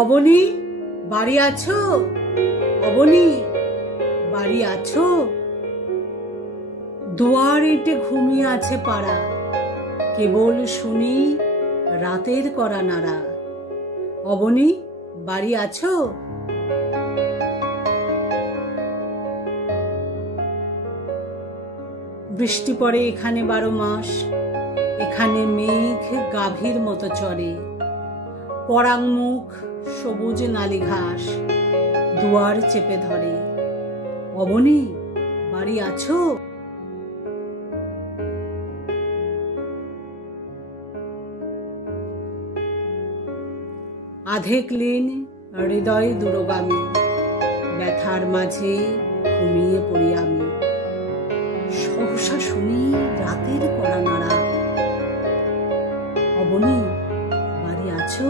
অবনী, বাড়ি আছো? অবনী, বাড়ি আছো? দুয়ার এঁটে ঘুমিয়ে আছে পাড়া, কেবল শুনি রাতের করা নাড়া। অবনী, বাড়ি আছো? বৃষ্টি পড়ে এখানে 12 মাস, এখানে মেঘ গাভীর মতো চড়ে। পরাং মুখ সবুজ নালি ঘাস দুয়ার চেপে ধরে। অবনী, বাড়ি আছো? আধেক লীন হৃদয় দূরগামী, ব্যথার মাঝে ঘুমিয়ে পড়ি আমি। সহসা শুনি রাতের কড়া নাড়া। অবনী, বাড়ি আছো?